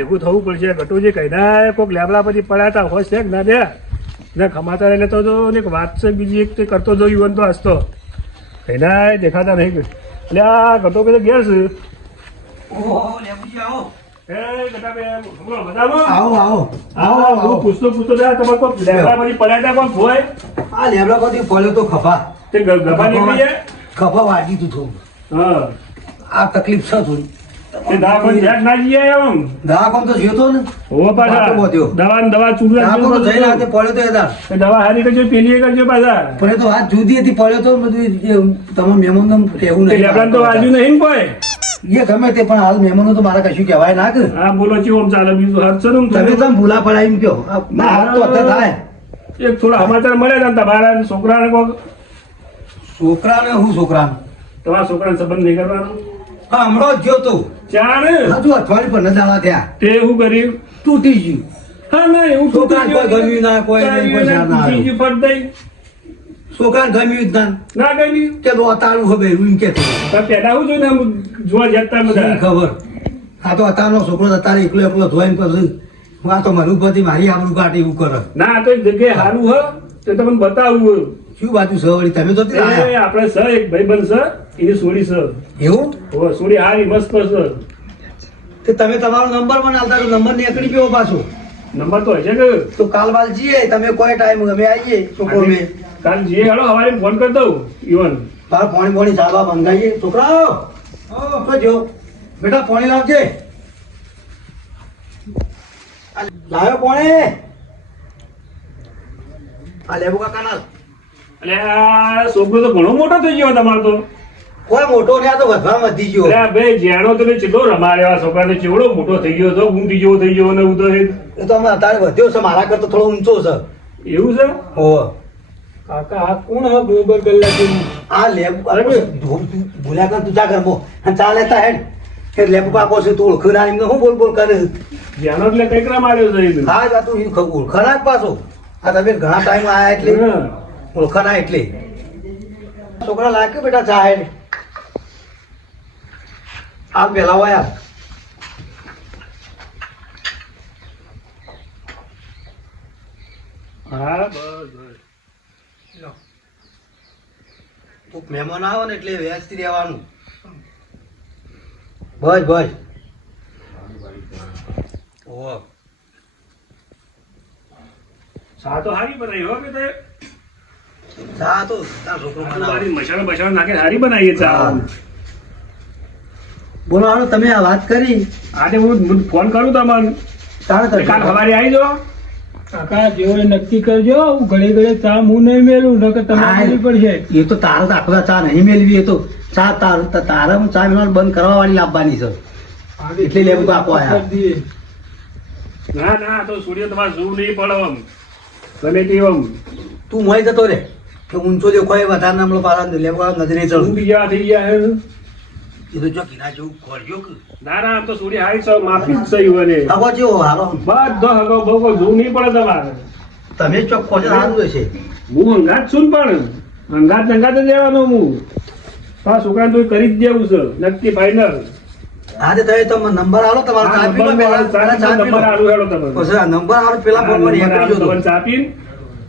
ભેગું થવું પડશે. ઘટુજી કઈ ના કોઈક લેબડા પછી પડાતા હોય છે કે ના દે ને ખમાતા રહે તો જો એક વાત છે બીજી એક તે કરતો જો યુવાન તો હસતો. કઈ ના દેખાતા નહીં એટલે આ ઘટો પેલો ઘેર છે. તો ખભા. તે વાગી તું થોડું. હા. આ તકલીફ છે થોડી. દવાખાને ઝાડ ના જઈએ આમ દવાખાન તો ને. હો પાછા દવા દવા ચૂડવા દવાખાન તો જઈને હાથે પડ્યો તો એ દવા હારી કરજો પેલી કરજો પાછા. પણ એ તો હાથ જુદી હતી પડ્યો તો બધું મહેમાનને કહેવું નહીં. તો નહીં કોઈ? એ ગમે તે પણ હાલ મહેમાનો તો મારા કશું કહેવાય ના કે. હા બોલો ચી ઓમ ચાલે બીજું હાથ છે તમે? તમે ભૂલા પડાય એમ કહો. હાથ તો અત્યારે થાય. એક થોડા સમાચાર મળે ને તમારા છોકરાને કોક? છોકરાને હું છોકરાને? તમારા છોકરાને સંબંધ નહીં કરવાનો? હમણાં જ ગયો તો. ચાર હજુ અઠવાડિયું પણ ન દાડા થયા. તે શું કર્યું તૂટી ગયું. હા ના એવું છોકરાને કોઈ ગમ્યું ના, કોઈ તૂટી ગયું દઈ. છોકરાને ગમ્યું જ ના. ના ગમ્યું? કે રોતાળું હવે રૂમ કે પેલા હું જોઈને જોવા જતા બધા? ખબર? આ તો અત્યારનો છોકરો અતારે એકલો એકલો ધોઈને પછી હું આ તો મારું પછી મારી આબરું કાઢે એવું કરે. ના તો જગ્યાએ સારું હ. તો તમને બતાવવું શું બાજુ છે વળી? તમે તો. આપણે સર એક ભાઈબંધ સર એ સોડી સર એવું? ઓ સોડી હારી મસ્ત સર તે તમે તમારો નંબર મને આલતા નંબર નીકળી ગયો પાછો. નંબર તો હશે ને? તો કાલ બાલ જઈએ તમે કોઈ ટાઈમ અમે આવીએ છોકરો મેં કાલ જે હેડો હવારે ફોન કરી દઉં ઈવન. તાર પાણી પાણી ચાલવા મંગાવીએ. છોકરાઓ તો જો બેટા પાણી લાવજે. લાવ્યો પાણી. આ લેબુ કાકા ના એટલે આ છોકરો તો ઘણો મોટો થઈ ગયો તમારો તો. કોઈ મોટો ને આ તો વધવા વધી ગયો. અરે ભાઈ જેણો તો ચેટલો રમાડ્યો આ છોકરાને ચેવડો મોટો થઈ ગયો તો ઊંડી જેવો થઈ ગયો ને હું તો એ- તો અમે અત્યારે વધ્યો છે મારા કરતા થોડો ઊંચો છે. એવું છે? હો. કાકા આ કોણ હા ગોબર કલાક આ લેબુ અરે ભૂલ્યા કર તું જા ઘરમાં અને ચા લેતા હેડ. કે લેબ પાકો છે તું ઓળખું ના એમને શું બોલ બોલ કરે? જેણો એટલે કંઈક રમાડ્યો છે હા આ તું ઈ ખ- ઓળખાના પાછો. આ તમે ઘણા ટાઈમ આયા એટલે. હા. ઓળખાના એટલે. છોકરા લાગ્યો બેટા ચા હેડ આ પેલા વાયા હા બસ બસ. તું મહેમાન આવે ને એટલે વ્યસ્ત રહેવાનું. બસ બસ. ઓહો. ચા તો હારી બનાવી હો કે તે ચા તો છોકરો બનાવે. આજુબાજુ મસાલો હારી બનાવીએ ચા. બોલો હાલો તમે આ વાત કરી. આજે હું ફોન કરું તમને. તારે કાલ સવારે આવી જાઓ. કાકા જેવો નક્કી કરજો હું ઘડી ઘડી ચા હું નહીં મેલું નકર તમે હા. પડશે. એ તો તારે તો આખો ચા નહીં મેળવી એ તો ચા તાર તારે હું ચા મેળવાનું બંધ કરવા વાળી લાવવાની છે. એટલે લેવું તો આપો. ના ના તો સૂર્ય તમારે જોવું નહીં પડે આમ. ગમે તે તું મોય જતો રે. કે ઊંચો દેખો એ વધારે નામલો પાછા લેવા નજરે ચડ ઊંઘી ગયા થઈ ગયા હે એ તો જો કિના જેવું ખોરજો કે. ના ના તો સુડી હાઈ છે માફી જ સહી વને હગો જેવો હાલો. બધો હગો બગો જોવું પડે તમારે. તમે ચોખ્ખો છે સારું છે. હું અંગાત છું પણ. અંગાત અંગાત જ રહેવાનો હું. હા સુકાન તો કરી જ દેવું છે. નક્કી ફાઈનલ આજે તમે તમે નંબર આલો તમારો ચા પી લો પહેલા. પહેલા ચા પી લો નંબર આલો હેડો તમે. નંબર આલો પેલા ફોન પર એક નીકળી તમને ચા પીને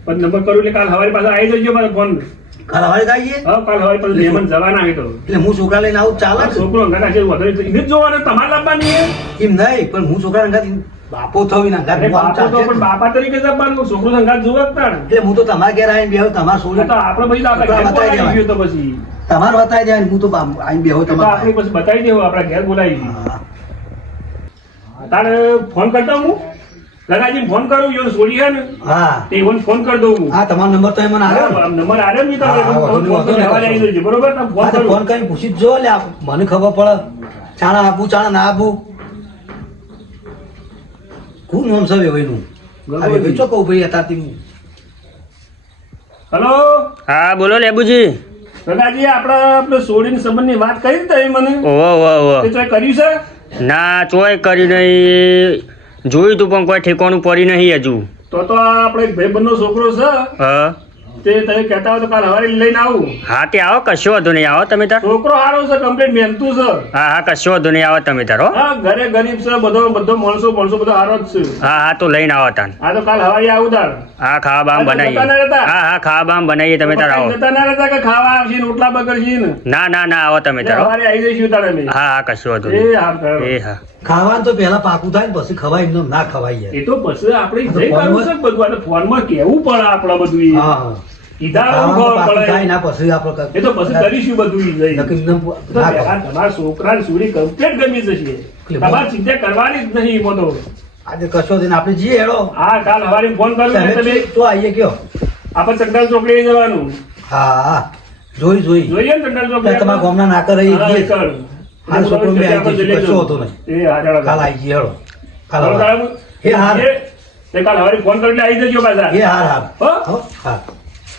પછી નંબર કરું એટલે કાલ સવારે પાછા આવી જજો મારો ફોન. કાલ હવારે આવીએ? હા કાલ સવારે પાછા મહેમાન જવાના હે તો. એટલે હું છોકરા લઈને આવું ચાલે છોકરો અંગાત છે વધારે તો એને જોવાનો તમારે લાવવાની એમ નહીં પણ હું છોકરા અંગાત બાપો થવી ના આવું બાપા તો પણ બાપા તરીકે જવાનું છોકરો તો અંગાત જોવે પણ. એટલે હું તો તમારા ઘેર આવીને બેહો તમાર સોલે તો આપણે પછી આપણા ઘેર બતાવી બોલાવી તો પછી. તમારે બતાવી જાય હું તો આવીને બેહો તમાર. આપણે પછી બતાવી દેવું આપણા ઘેર બોલાવી. તારે ફોન કરતા હું? લગાજી ફોન કરું યો સોડી હે ને? હા. તે ઈવન ફોન કરી દઉં હું. હા તમારો નંબર તો મને આવ્યો નંબર આવ્યો ને ફોન કરી જજો બરોબર? ફોન ફોન કરીને પૂછી જો લે મને ખબર પડે. ચાણા આપું ચાણા ના આપું. શું નામ સવે વેવાઈનું? આ વેવાઈ ચો કહું ભાઈ અત્યારથી હું. હેલો? હા બોલો લેબુજી. દાદાજી આપણે આપણે સોડીન સંબંધની વાત કરી ને તમે મને? ઓહો ઓહો. તે ચોય કર્યું છે? ના ચોય કરી નહીં. જોયું તું પણ કોઈ ઠેકાણું પડી નહીં હજુ. તો તો આપણે એક ભાઈબંધનો છોકરો છે. હા. તે તમે કહેતા હો તો કાલ હવારે લઈને આવું. હા તે આવો કશો વધુ નહીં આવો તમે તાર. છોકરો સારો છે કમ્પ્લીટ મહેનતું છે. હા હા કશો વધુ નહીં આવો તમે તારો હા. ઘરે ગરીબ છે બધો બધો માણસો માણસો બધો સારો જ છે. હા હા તો લઈને આવો તાન હા તો કાલ હવારે આવું તાર. હા ખાવા બામ બનાવીએ. હા હા ખાવા બામ બનાવીએ તમે તાર આવો. જતા ના રહેતા કે ખાવા આવશે ને રોટલા બગડશે ને? ના ના ના આવો તમે તાર હવારે આવી જઈશું તારે અમે. હા હા કશો વધુ એ હા એ હા. ખાવાનું તો પેલા પાકું થાય ને પછી ખવાય એમ ના ખવાય એ તો પછી આપણે જઈ કરવું છે બધું ફોનમાં કેવું પડે આપણે બધું એ. હા. હા આજે કશો દિન આપણે જઈએ હેડો. હા કાલ હવારે ફોન કરું ને તમે તો આવીએ કયો? આપણે ચંડાલ ચોકડી જવાનું. હા હા જોઈ જોઈ. જોઈએ ને ચંડાલ ચોકડી તમારા? ગામના નાકર રહી હા, હાલ છોકરો બે આવી આપણે કશો નહીં. એ હા, કાલ આવી જઈએ હેડો. કાલ ચાલો, એ હાર. એ- એ કાલ હવારે ફોન કરીને આવી જજો પાછા. એ હાર હાર હો? હો,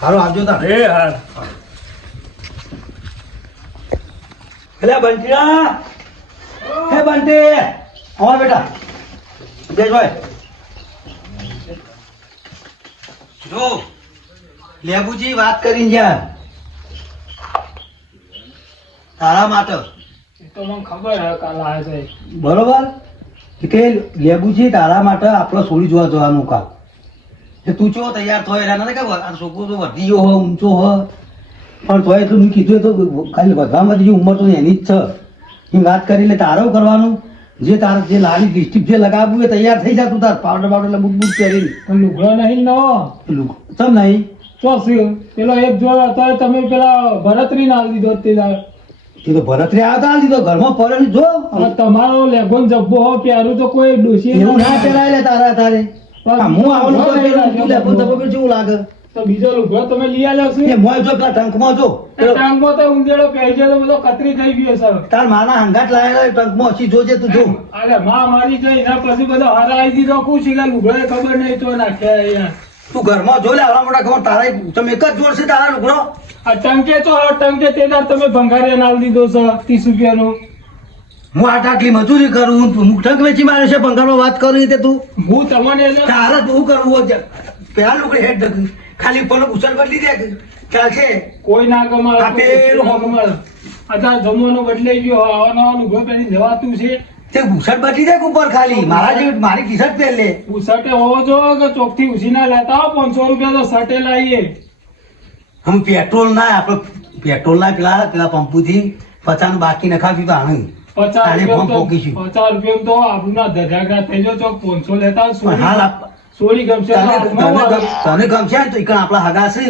હાર આવજો તા એ હા. એટલે બંટીરા. હે બંટી. આવો બેટા. બેસ ભાઈ જો લેબુજી વાત કરીને જ્યાં. તારા માટે. તો મને ખબર હે કાલ આવે છે. બરોબર? કે લેબુજી તારા માટે આપણે સોળી જોવા જવાનું કાલ. તું ચો તૈયાર થયો એના નથી ખબર? આ છોકરો તો વધી ગયો હોય ઊંચો હોય પણ તોય એટલું મેં કીધું તો ખાલી વધવા વધી ઉંમર તો એની જ છે. એ વાત કરી લે તારો કરવાનું. જે તાર જે લાલી ડિસ્ટ્રિક્ટ જે લગાવવું એ તૈયાર થઈ જા તું તાર પાવડર પાવડર બુટ પહેરીને. પણ લુગડો નહીં પેલું ચમ નહીં? ચોસ્યું પેલો એક જો હતો તમે પેલા ભરતરી ના દીધો તે. એ તો ભરતરી આવતા હાલ દીધો ઘરમાં પડે જો. તમારો લેગોન જબ્બો હો પ્યારું તો કોઈ ડોસી એવું ના પહેરાય લે તારા તારે. હું આવવાનું તો પેલું તું લેપો કેવું લાગે. તો બીજો લુગડો તમે લઈ આવ્યો એ મોય જો પેલા ટંકમાં જો. પેલો તો ઉંદેડો પહેરી તો બધો કતરી થઈ ગયો સર તાર માના હંગાટ લાયેલા ટંકમાં હસી જોજે તું જો. અરે માં મારી જઈ એના પછી બધો હારા દીધો. કુછ ઈલા લુગડો ખબર નહીં તો નાખ્યા યાર. તું ઘરમાં જો લે આવડા મોટા ખબર તારા તમે એક જ જોડ છે તારા લુગડો? આ ટંકે તો ટંકે તેના તમે ભંગારિયા નાલ દીધો સર ત્રીસ રૂપિયાનો. હું આઠ આટલી મજૂરી કરું તું મુકઠક વેચી મારે છે બંગાળમાં વાત કરી તે તું. હું તમને તારે તું કરવું હોત પેલા લોકો હેડ ખાલી ઉપર ઉછળ બદલી દે. ચાલશે? કોઈ ના કમાલ આપેલું હો કમાલ અત્યારે જમવાનો બદલાઈ ગયો આવા નવા લુગડો પહેરી જવાતું છે. તે ઉછળ બદલી દે ઉપર ખાલી? મારા જેવી મારી ટી શર્ટ પહેર લે. હોવો જો કે ચોકથી ઉછીના લેતા હો? પાંચસો રૂપિયા તો શર્ટે લાવીએ હમ પેટ્રોલ ના આપણે પેટ્રોલ ના પેલા પેલા પંપુથી પચાસ બાકી નખાવ્યું તો આણંદ પચાસ રૂપિયા ફોન તો પોકીશું. પચાસ રૂપિયા તો આપણું ના ધજાગરા થઈ જાવ ચોક પાંચસો લેતા પણ હાલ આપ- સોળી ગમશે તને હાથમાં તને વાળો. ગમ- તને ગમશે તો ઈકણ આપણા હગા છે.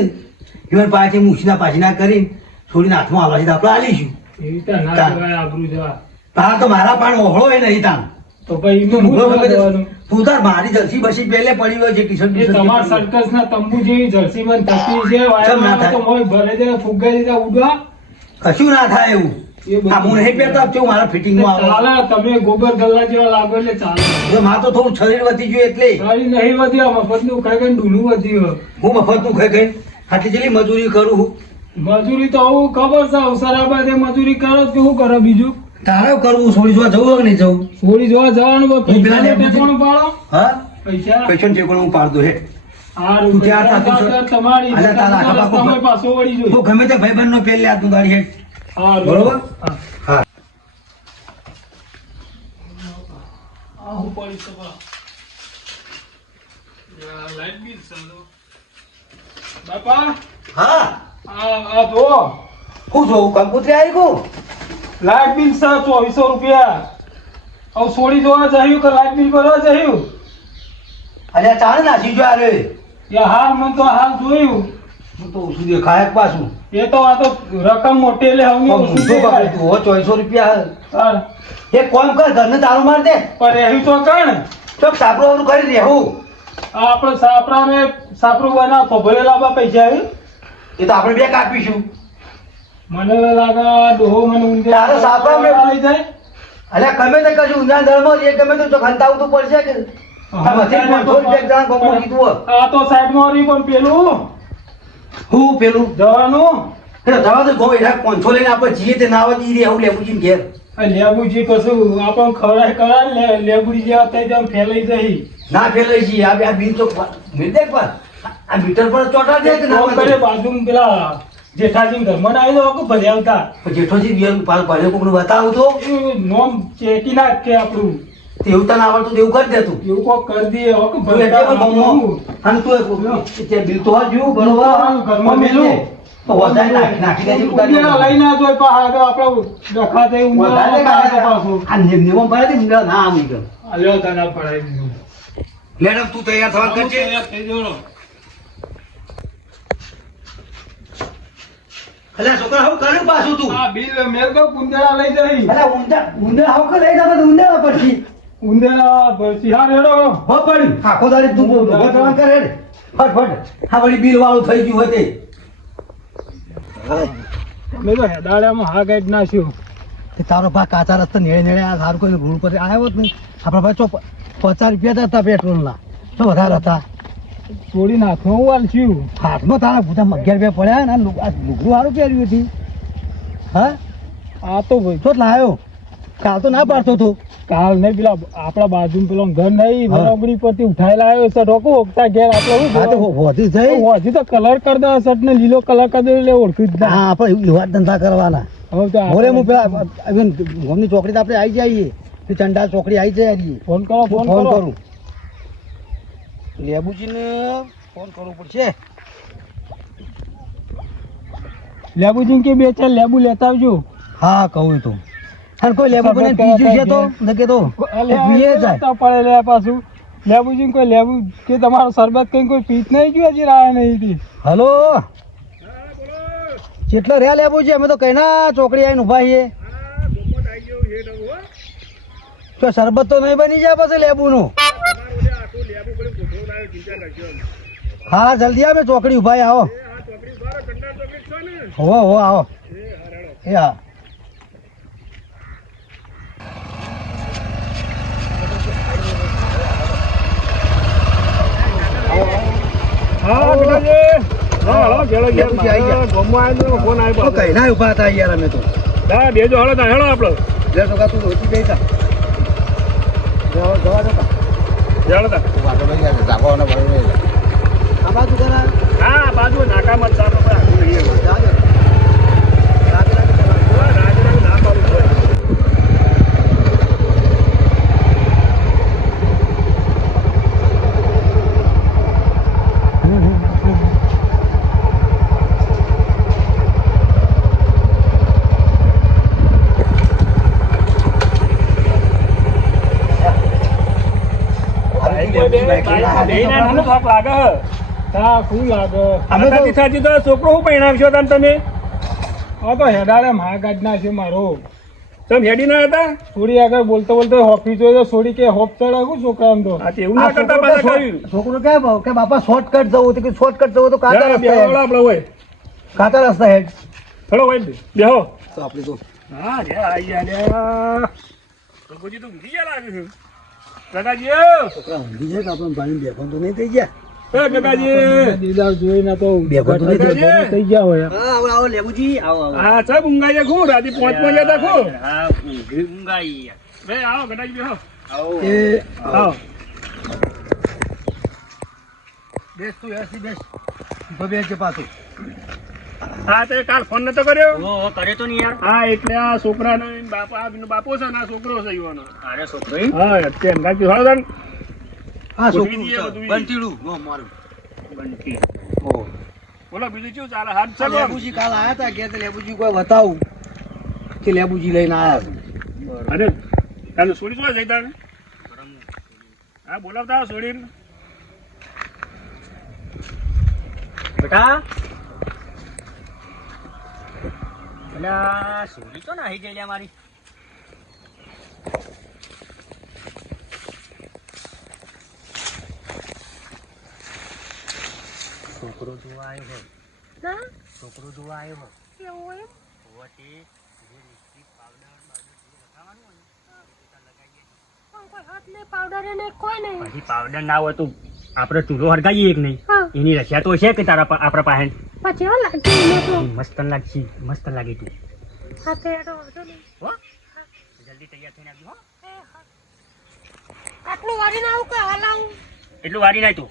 ઈવન પાછી મૂછના પાછીના કરીને છોડીને હાથમાં હાલવા છે આપણે હાલીશું એવી રીતે ના કહેવાય આબરૂ જવા. તાર તો મારા પાણ ઓહળો એ નહીં તાન તો ભાઈ તું તે-? તું તાર મારી જર્સી બસી પહેલે પડી હોય છે કિશન તમાર સર્કસ ના તંબુ જેવી જર્સી માં થતી છે ના તો મોય ભરે દે ફુગ્ગા દીધા ઉડવા. કશું ના થાય એવું. હું તમે ગોબર ગલ્લા જેવા લાગો એટલે ચાલે. જો મારે તો થોડું શરીર વધી ગયું એટલે. શરીર નહીં વધી મફતનું ખાઈ ગઈ ડૂલું વધ્યું હું મફતનું ખાઈ ગઈ આટલી જેટલી મજૂરી કરું. મજૂરી તો આવું ખબર છે અવસરાબાદ મજૂરી કરો કે શું કરો બીજું? તારે કરવું સોળી જોવા જવું કે નહીં જવું? સોળી જોવા જવાનું હું ટેકોણું પાડો હા? પૈસા. પૈસા છે. હું પાડતો હે. તમારી પાછો વળી જોઈ. ગમે તે ભાઈબંધ નો પેલે આ તું ગાડી. બરોબર? હા. હા. આ હું પડી છે બા. યા, લાઈટ બિલ છે બાપા હા. આ જો હું જોઉં? કંકોત્રી આવી ગયું? લાઈટ બિલ છે ચોવીસો રૂપિયા. હવે સોડી જોવા જયું કે લાઈટ બિલ ભરવા જયું અરે ચાલે નાસી જો અરે યા હાલ મને તો હાલ જોયું. હું તો ઓછું દેખાય પાછું. એ તો આ તો રકમ મોટી એટલે હું ઊંધો. પકડ તું હો ચોવીસો રૂપિયા. એ કોમ કર ઘરને તારું માર દે. પણ રહ્યું તો કણ? તો સાપરો વાળું કરી રહેવું આપણે સાપરાને સાપરું બનાવતો ભલે લાવવા પૈસા એ તો આપણે બે કાપીશું મને લાગે ડોહો મને ઊંધે તારો સાપરા મે આવી જાય. અલે ગમે તે કશું ઊંધા ધર્મ એ ગમે તો ખંતા આવતું પડશે કે. આ તો સાઈડમાં રહી પણ પેલું હું પેલું દવાનું? એટલે લઈને આપણે તે ના આવે રે આવું ઘેર. આ લેબુજી કશું આપણ ખવડાય કરાય લે લેબુડી જેવા થઈ જાય ફેલાઈ જાય. ના ફેલાઈ છીએ આ આ બિલ તો મિલ દે પર આ મીટર પર ચોટા દે કે ના કરે બાજુમાં પેલા જેઠાજી ઘરમાં આવી દો કે ભલે આવતા? જેઠોજી બે પાલ ભલે કોકને બતાવું તો? નોમ ચેકી નાખ કે આપણું. તેવું તને આવડતું તેવું કરી દેતું એવું કોક કરી દઈએ હો તું ભલે એટલે પણ બહુ- અને તું એ તે બિલ તો વાંચ્યું, બરોબર ઘરમાં મેલું. તો વધારે નાખી નાખી દેજે ઉતારી લઈ ના જોય પા આગળ આપણો ડખા થઈ ઉંદેડા વધારે પાછા. આ નિયમ છે, નિંદા ના આવી ગયો. આ તને પડાઈ દીધું. મેડમ તું તૈયાર થવા કરજે. તૈયાર થઈ જવાનો. અલ્યા છોકરા હું કરે પાછું તું? આ બિલ મેલ ગયો ઉંદેડા લઈ જઈ અલ્યા ઉંદર આવું કરે લઈ જતો ઉંદર પછી. ભરસી હા રેડો. હો પડી. આખો દાડી તું બોલ ભગવાન કરે રે ફટ ફટ. આ વળી બિલ વાળું થઈ ગયું હતે. મેં તો હેડાળામાં હા ગાઈડ નાખ્યું. તે તારો ભા કાચા રસ્તા નેળે નેળે આ સારું કોઈ રોડ પર આવ્યો જ નહીં. આપણા ભાઈ ચો પચાસ રૂપિયા હતા પેટ્રોલના. તો વધારે હતા. છોડી નાખો હું આલશું હાથમાં તારા ભૂતા અગિયાર રૂપિયા પડ્યા ને લુગડું સારું પહેર્યું હતી. હા? આ તો ભાઈ તો લાયો કાલ તો ના પાડતો તો કાલ નહીં પેલા આપણા બાજુ પેલો ઘર નહીં. બરોબરી પરથી ઉઠાયેલા આવ્યો છે રોકો ઓગતા ઘેર આપણે શું હા તો જોવાનું? વધી તો કલર કરી દો શર્ટ ને લીલો કલર કરી દો એટલે ઓળખી જ હા આપણે એવા ધંધા કરવાના. હવે તો મોરે હું પેલા ગમની ચોકડી આપણે આવી જઈએ. તે ચંડાલ ચોકડી આવી જઈએ ફોન કરો ફોન ફોન કરો. કરું. લેબુજીને ફોન કરવો પડશે. લેબુજી કે બે ચાર લેબુ લેતા આવજો. હા કહું તો. અને કોઈ લેબુ બને બીજું છે તો? ને કે તો પીએ જાય. તો પડે લે પાછું લેબુજી કોઈ લેબુ કે તમારો શરબત કઈ કોઈ પીત નહીં ગયું હજી રાહ નહીં હતી. હલો? કેટલો રહ્યા લેબુજી અમે તો કઈના ચોકડી આવીને ઊભા છીએ. તો શરબત તો નહીં બની જાય પછી લેબુનું. હા જલ્દી આવે ચોકડી ઊભા આવો. હો હો આવો. એ હા હા બેટાજી હા હળો ઘેરો ઘેર લેબુજી આઈ ગયા. ગમમાં આવ્યો ફોન તો આવ્યો કઈના ઊભા હતા યાર અમે તો. હા બેજો હળો તા હેળો આપણો લે તો તું રોટી બેસા જવા જવા જતા હેળો તા. આ બાજુ કરા હા બાજુ નાકામાં જ સામે આપણે આગળ રહીએ. જાજો રાતે રાતે ચલાવજો. હા, રાજરાજ ના પાડું છું. બેયને નાનું થાક લાગે હે. હા શું લાગે? અમે તો- આનાથી થાતી તો છોકરો હું પરણાવશો તાન તમે? આ તો હેડાળે મહા ગાડ નાખ્યો મારો. તમે હેડી ના હતા? થોડી આગળ બોલતો બોલતો હોફી જોઈ તો કે હોપ ચડાવું છોકરા તો. તો એવું ના કરતા પાછા શોર્ટ- છોકરો કે કે બાપા શોર્ટકટ જવું તો કે શોર્ટકટ જવું તો કાચા રસ્તા બેહો હેડ. આપણે હોય. કાચા રસ્તા હેડ હોય બેહો. તો આપણે તો હા રે આઈ રે. ભગવજી તો ઊંઘી ગયા લાગે છે કાકાજી છોકરા ઊંઘી જાય આપણે ભાઈને બેફામ તો નહીં થઈ ગયા. એ કાકાજી દીદાર જોઈને તો નહીં થઈ ગયા. હોય. હા આવો આવો લેબુજી આવો આવો. હા સાહેબ ઊંઘાઈ ખૂબ રાતે પાંચમાં જતા ખું? હા ઊંઘાઈ બે આવો કાકાજી બેહો. એ આવો. બેસ તું એસી બેસ. ઊભો છે પાછું. હા તે કાલ ફોન નતો કર્યો? કરે તો નહીં યાર. હા એટલે આ છોકરાનો એનો બાપા બાપો છે ને આ છોકરો છે યુવાનો. અરે છોકરો હા તેમ કાકી હળો તાન. હા છોકરું ઈ છે. બધું ઈ. બંટીડું. નો મારું. બંટી. ઓ. બોલો બીજું શું ચાલે? હાથ આ લેબુજી કાલ આયા તા કે લેબુજી કોઈ બતાવું કે લેબુજી લઈને આયા અરે કાલે છોડી શું જઈ તાણ હા બોલાવતા છોડી બેટા અલ્યા સોરી તો નાહી જઈ લ્યા મારી. છોકરો જોવા આવ્યો હોય. છોકરો જોવા આવ્યો હોય. જે લિપસ્ટિક, પાવડર, લગાવવાનું ને, પાવડર એને કોઈ નહીં. પાવડર ના હોય તો આપણે ચૂલો હરગાઈએ એક નહીં? એની રશિયા તો છે કે તારા આપણા પાસે મસ્ત લાગશે મસ્ત લાગે તું. જલ્દી તૈયાર થઈને આવજો આટલું વારી ના વારી નાય તું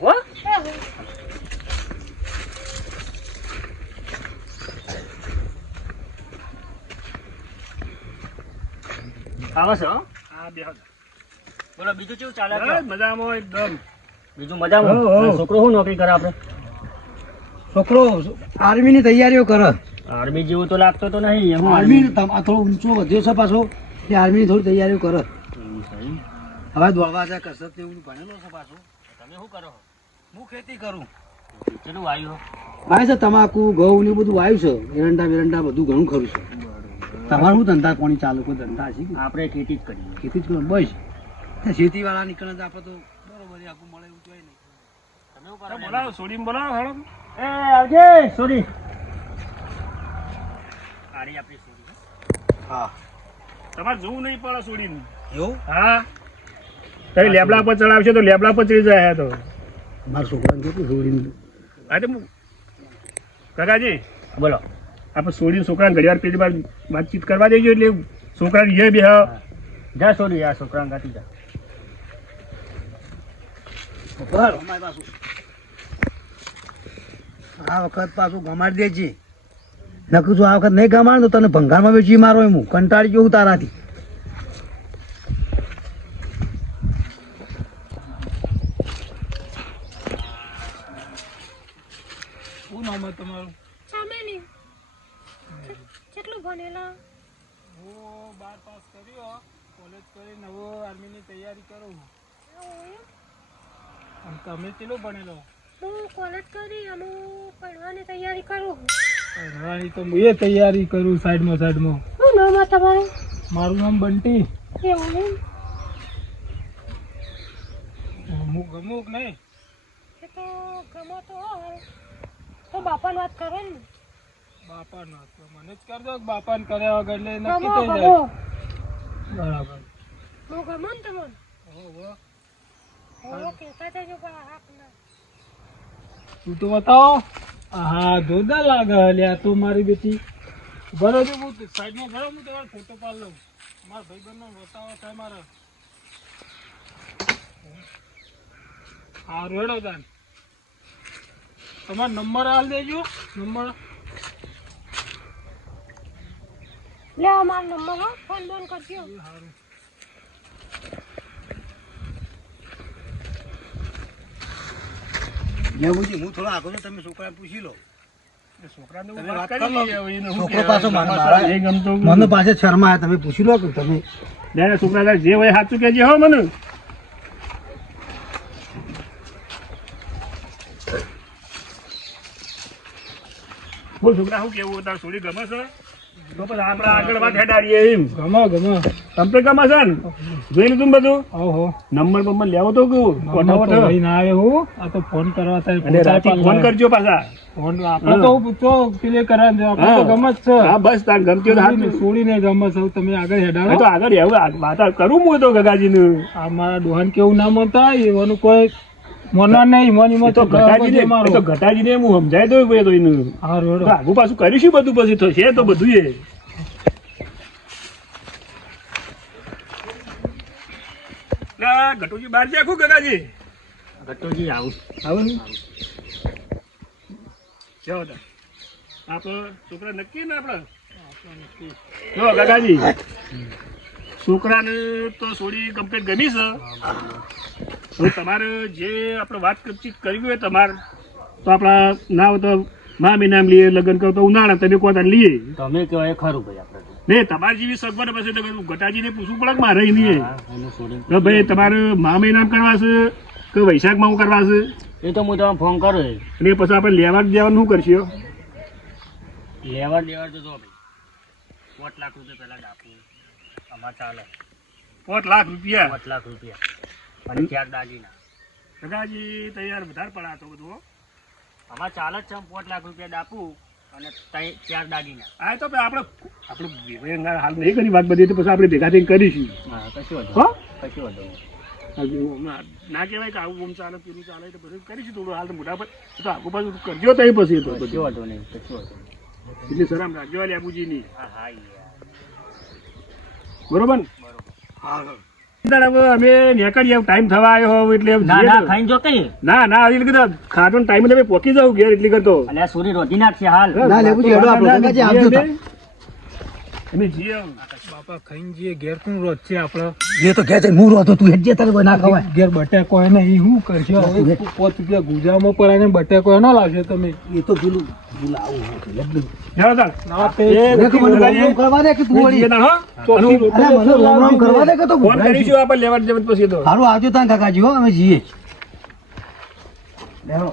હા. બે બોલો બીજું કેવું ચાલે મજામાં એકદમ. બીજું મજામાં? છોકરો શું નોકરી કરે આપણે છોકરો આર્મીની તૈયારીઓ કરે. આર્મી જેવું તો લાગતો તો નહીં હું આર્મી થોડો ઊંચો વધ્યો છે પાછો એ આર્મીની થોડી તૈયારીઓ કરે? હવે દોડવા જાય કસરત એવું ભણેલો છે પાછો. તમે શું કરો? હું ખેતી કરું. કેટલું વાયુ વાય છે તમાકુ ઘઉં ને બધું વાયુ છે. એરંડા બેરંડા બધું ઘણું ખરું છે. તમારું શું ધંધા કોની ચાલુ? કોઈ ધંધા છે આપણે ખેતી જ કરીએ. ખેતી જ કરો. બસ. ખેતી વાળા નીકળે તો આપણે તો બરોબર આખું મળે એવું જોઈએ નહીં. તમે શું તો કરો બોલાવો છોડીને બોલાવો હાલો. એ આવજે સોરી. આરી આપણી સોરી. હા. તમારે જોવું નહીં પડે છોડીને એવું? હા. તમે લેબડા પર ચડાવશો તો લેબડા પર ચડી જાય તો. મારા છોકરાને કેટલું તો હું- કાકાજી. બોલો. આપણે છોડીને છોકરાને ઘડિયાળ પેલી વાર વાતચીત કરવા દેજો એટલે છોકરાને એ બે હા. જા સોરી આ છોકરા ગાતી જા. આ વખત પાછું ગમાડી દેજે. નકું જો આ વખત નહીં ગમાડ તો તને ભંગારમાં વેચી મારો એમ હું. કંટાળી ગયો તારાથી શું નામ છે તમારું સામે નહીં કેટલું ભણેલા હું બાર પાસ કર્યો કોલેજ કરીને હવે આર્મીની તૈયારી કરું એવું એમ? અને તમે કેટલું ભણેલો હું કોલેજ કરી અને હું ભણવાની તૈયારી કરું ભણવાની તો હું એ તૈયારી કરું સાઈડમાં સાઈડમાં. શું નામ આ તમારું? મારું નામ બંટી. એવું એમ? હું ગમુક નહીં. એ તો ગમો તો હોય. તો બાપાની વાત કરે ને. બાપાનો હતો. મને જ કરજો બાપાને કર્યા વગર એટલે નક્કી થઈ જાય. બરાબર. હું ગમો ને તમને? ઓહો. હવે કહેતા જજો પણ હાક ના. તું તો બતાવો. હા જોરદાર લાગે અલ્યા તું મારી બેટી. બરોબર હું સાઈડમાં ભરો હું તમારો ફોટો પાડ લઉં. મારા ભાઈબંધનો બતાવો થાય મારા. હા રેડો તાન. તમારો નંબર આલ દેજો. નંબર. લે મારો નંબર હો ફોન બોન કરજો. સારું લેવું હું થોડો આગળ તમે છોકરાને પૂછી લો. છોકરો પાછો મને પાસે શર્મા તમે પૂછી લો કે તમે ના, છોકરા જે હોય સાચું કહેજે હો મને. બોલ છોકરા શું કેવું? તારે છોડી ગમે છે? પછી આપણે આગળ વાત હેડાડીએ એમ. ગમો ગમો. તમને ગમે છે ને? જોઈ લીધું બધું? ઓહો. નંબર બંબર લેવો તો કેવું નંબર તો ના આવે હું. આ તો ફોન કરવા થાય ફોન કરજો પાછા. ફોન આપણે તો પૂછો પેલે કરા દો આપણે તો ગમ છે. હા બસ તાર ગમતી તો હાથ છોડીને ગમે છે તમે આગળ હેડાડો તો આગળ હવે વાત કરું હું તો ગગાજીનું. આ મારા દોહન કેવું ના માનતા? એવાનું કોઈ મનવા નહીં મની મો તો ઘટાજીને એ તો ઘટાજીને હું સમજાય તો ભાઈ તો એનું. હા રોડો તો પાછું કરીશું બધું પછી તો છે તો બધું એ. ના, ગટુજી બહાર છે આખું ગગાજી? ગટ્ટોજી આવું. આવો તાર. છોકરા નક્કી ને આપણે? જો ગગાજી? છોકરાને તો સોડી કમ્પ્લીટ ગમી છે. હવે તમારે જે આપણે વાત કરવી હોય તમારે તો આપણા ના હોય તો મા નામ લઈએ લગ્ન કરો તો ઉનાળા તમે કોઈ તાર લઈએ. તમે કહો એ ખરું ભાઈ આપણે નહીં તમારી જેવી સગવડ પછી તો ગટાજીને પૂછવું પડે કે મારે નહીં ભાઈ તમારે મા નામ કરવા છે કે વૈશાખમાં હું કરવા છે? એ તો હું તમને ફોન કરું અને પછી આપણે લેવા દેવાનું શું કરશો? લેવા દેવા તો ભાઈ લાખ રૂપિયા પહેલાં આમાં ચાલે પાંચ લાખ રૂપિયા? પાંચ લાખ રૂપિયા. અને ચાર દાગીના. દાદાજી તૈયાર વધારે પડાતો બધું હો. આમાં ચાલે જ છે આમ પાંચ લાખ રૂપિયા દાપું અને ચાર દાગીના. હા તો આપણે આપણે હાલ નહીં કરી વાત બધી તો પછી આપણે ભેગા થઈને કરીશું. હા કશું વાંધો. કશું વાંધો ના કહેવાય કે આવું આમ ચાલે પેલું ચાલે તો બધું કરીશું થોડું હાલ તો મોટા પર તો આગુ પાછું કરજો તો પછી તો એટલે શરમ રાખજો આ લેબુજીની હા હા બરોબર અમે નીકળીએ ટાઈમ થવા આવ્યો હવે એટલે ના ના ખાઈ ખાઈને જો કઈ ના ના એટલે કીધું ખાટો ટાઈમ તમે પહોંચી જાવ ઘેર એટલી કરતો અને સુરી રોધી નાખશે હાલ ના, લેવું છે, હેડો આપણે. ગગાજી, આવજો તો. અમે જીએ બાપા ખાઈને જઈએ ઘેર કોણ રોજ છે આપણે? જે તો કહે છે હું રોતો તું હેડ જે તારે કોઈ ના ખવાય. ઘેર બટેકો એને એ શું કરશે? પાંચ રૂપિયા ગુજામાં પડાને બટેકો એના લાવશે તમે. એ તો પેલું લગ્ન. ના મને કરવા દે કે તું વળી. જઈએ તાર, હો? ચોથી અનુ, રોટલી અલા, મને રામ રામ કરવા દે કે તો ફોન કરીશું આપણે લેવા જવાનું પછી તો. સારું આવજો તાન કાકાજી હો અમે જઈએ લેવો.